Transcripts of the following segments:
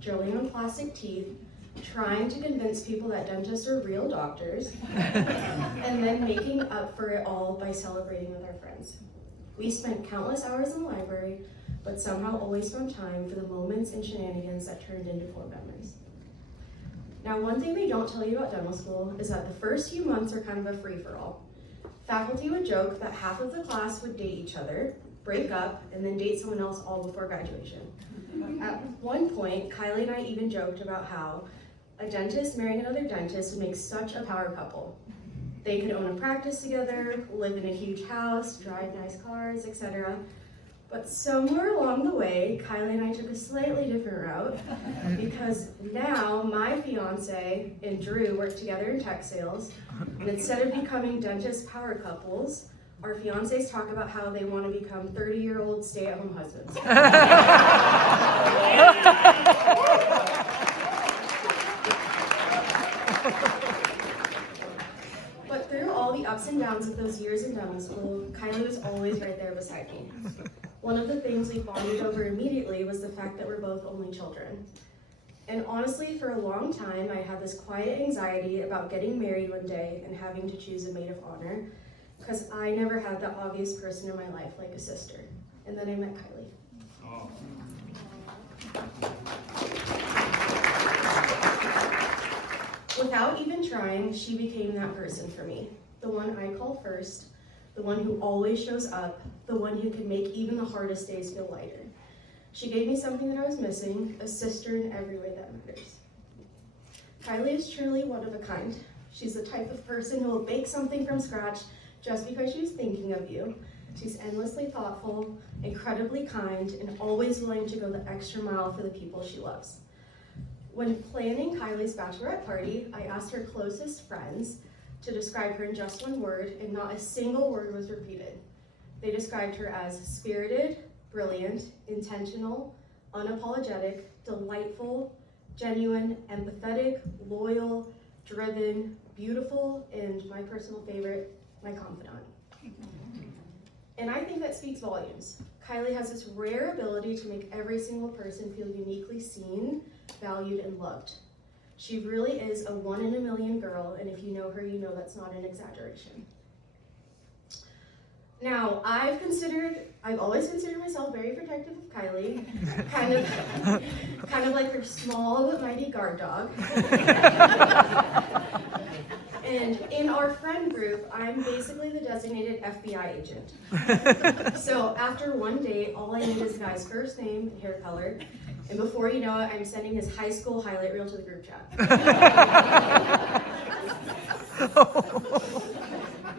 drilling on plastic teeth, trying to convince people that dentists are real doctors, and then making up for it all by celebrating with our friends. We spent countless hours in the library, but somehow always found time for the moments and shenanigans that turned into core memories. Now, one thing they don't tell you about dental school is that the first few months are kind of a free-for-all. Faculty would joke that half of the class would date each other, break up, and then date someone else all before graduation. At one point, Kylee and I even joked about how a dentist marrying another dentist would make such a power couple. They could own a practice together, live in a huge house, drive nice cars, etc. But somewhere along the way, Kylee and I took a slightly different route because now my fiance and Drew work together in tech sales, and instead of becoming dentist power couples, our fiancés talk about how they want to become 30-year-old stay-at-home husbands. But through all the ups and downs of those years in dental school, Kylee was always right there beside me. One of the things we bonded over immediately was the fact that we're both only children. And honestly, for a long time, I had this quiet anxiety about getting married one day and having to choose a maid of honor, because I never had that obvious person in my life like a sister. And then I met Kylee. Oh. Without even trying, she became that person for me. The one I call first, the one who always shows up, the one who can make even the hardest days feel lighter. She gave me something that I was missing, a sister in every way that matters. Kylee is truly one of a kind. She's the type of person who will bake something from scratch just because she's thinking of you. She's endlessly thoughtful, incredibly kind, and always willing to go the extra mile for the people she loves. When planning Kylie's bachelorette party, I asked her closest friends to describe her in just one word, and not a single word was repeated. They described her as spirited, brilliant, intentional, unapologetic, delightful, genuine, empathetic, loyal, driven, beautiful, and my personal favorite, my confidant. And I think that speaks volumes. Kylee has this rare ability to make every single person feel uniquely seen, valued, and loved. She really is a 1 in a million girl, and if you know her, you know that's not an exaggeration. Now, I've always considered myself very protective of Kylee, kind of like her small but mighty guard dog. And in our friend group, I'm basically the designated FBI agent. So after one date, all I need is the guy's first name and hair color, and before you know it, I'm sending his high school highlight reel to the group chat.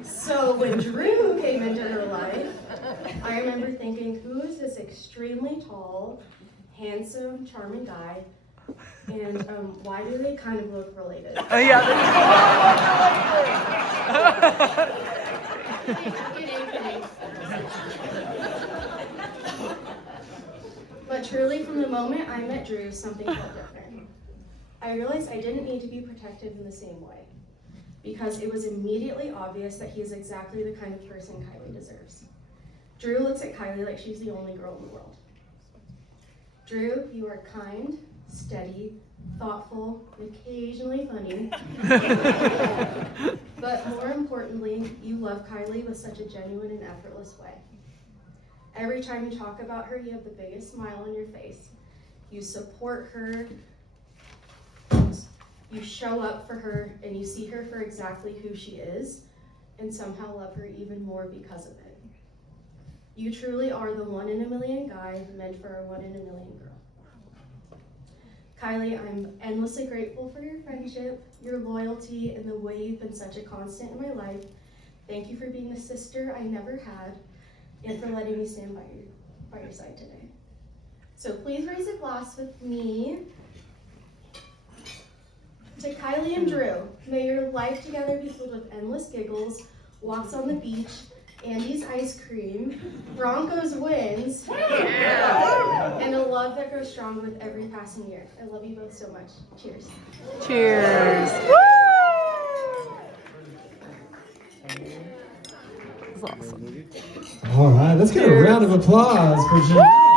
So when Drew came into her life, I remember thinking, who is this extremely tall, handsome, charming guy? And why do they kind of look related? But truly, from the moment I met Drew, something felt different. I realized I didn't need to be protected in the same way, because it was immediately obvious that he is exactly the kind of person Kylee deserves. Drew looks at Kylee like she's the only girl in the world. Drew, you are kind, steady, thoughtful, occasionally funny. But more importantly, you love Kylee with such a genuine and effortless way. Every time you talk about her, you have the biggest smile on your face. You support her, you show up for her, and you see her for exactly who she is, and somehow love her even more because of it. You truly are the 1 in a million guy meant for a 1 in a million girl. Kylee, I'm endlessly grateful for your friendship, your loyalty, and the way you've been such a constant in my life. Thank you for being the sister I never had, and for letting me stand by your side today. So please raise a glass with me to Kylee and Drew. May your life together be filled with endless giggles, walks on the beach, Andy's ice cream, Broncos wins, and a love that grows stronger with every passing year. I love you both so much. Cheers. Cheers. That's awesome. All right, let's get a round of applause for Jeanette.